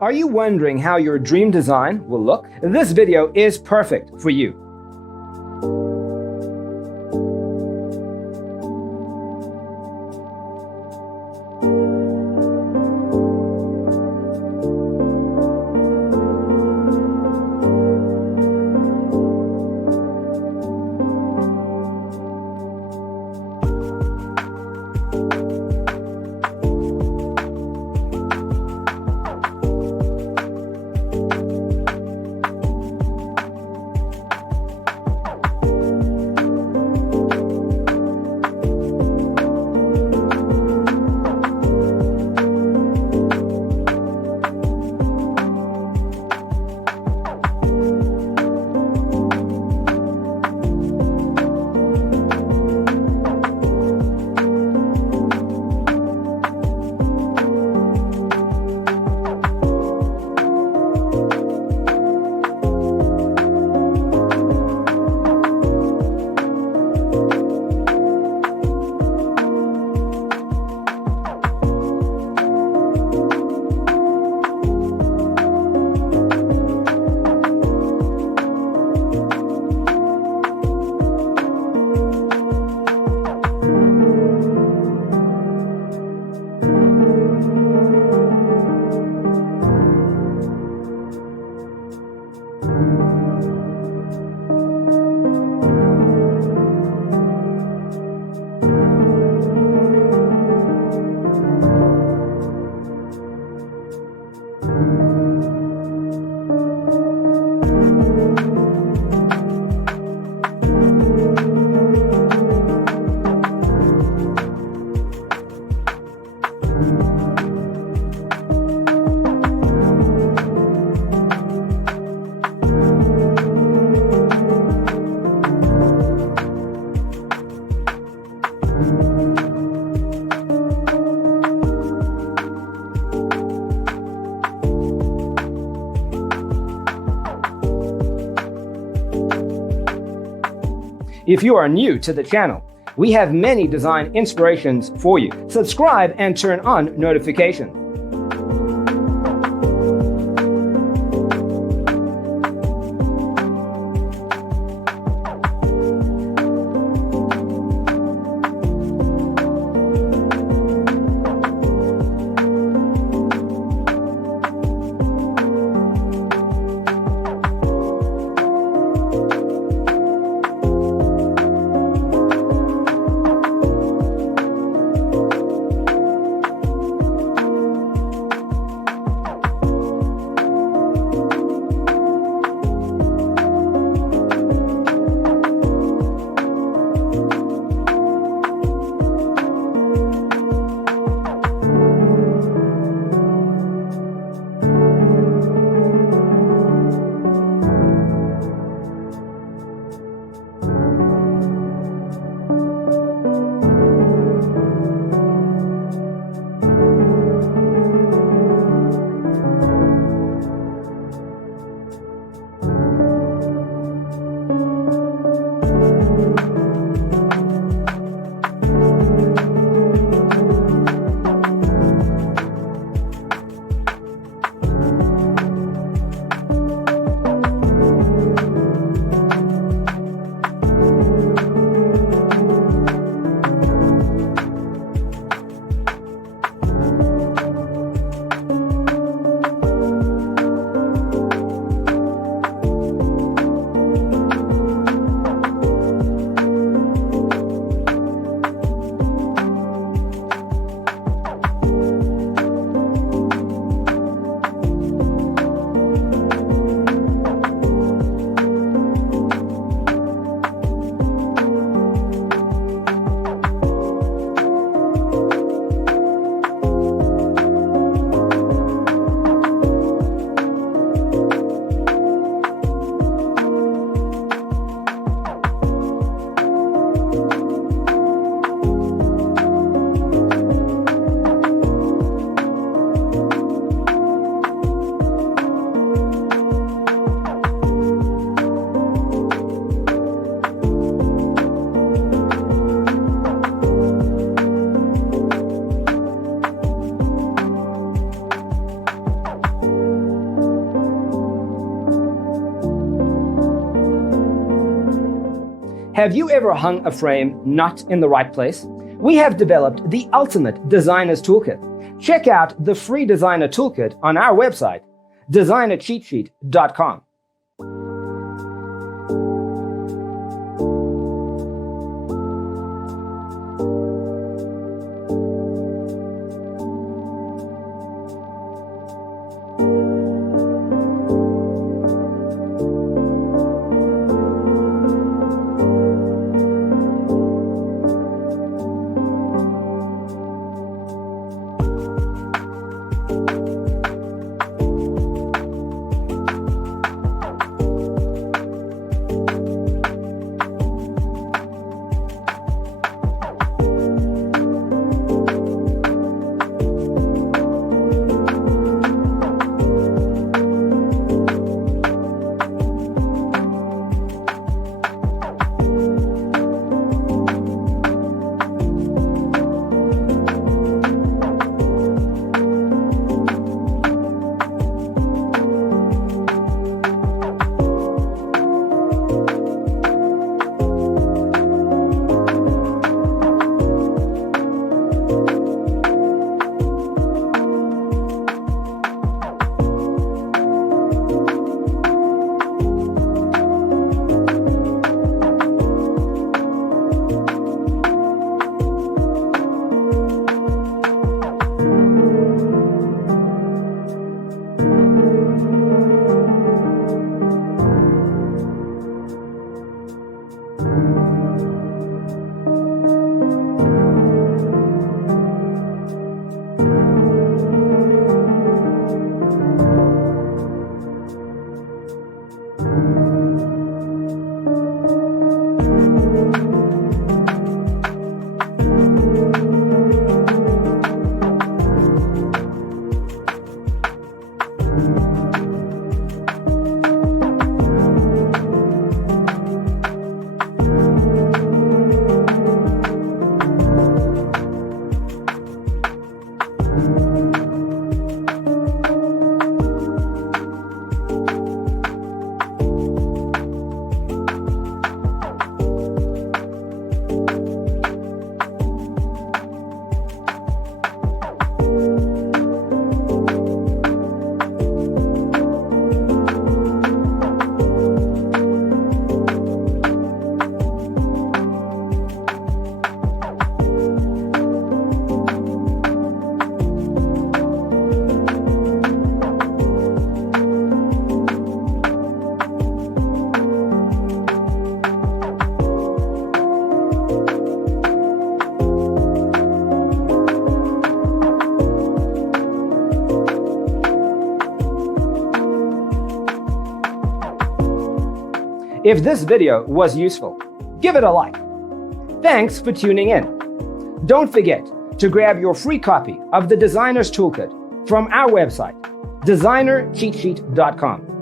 Are you wondering how your dream design will look? This video is perfect for you. If you are new to the channel, we have many design inspirations for you. Subscribe and turn on notifications. Have you ever hung a frame not in the right place? We have developed the ultimate designer's toolkit. Check out the free designer toolkit on our website, designercheatsheet.com. If this video was useful, give it a like. Thanks for tuning in. Don't forget to grab your free copy of the Designer's Toolkit from our website, designercheatsheet.com.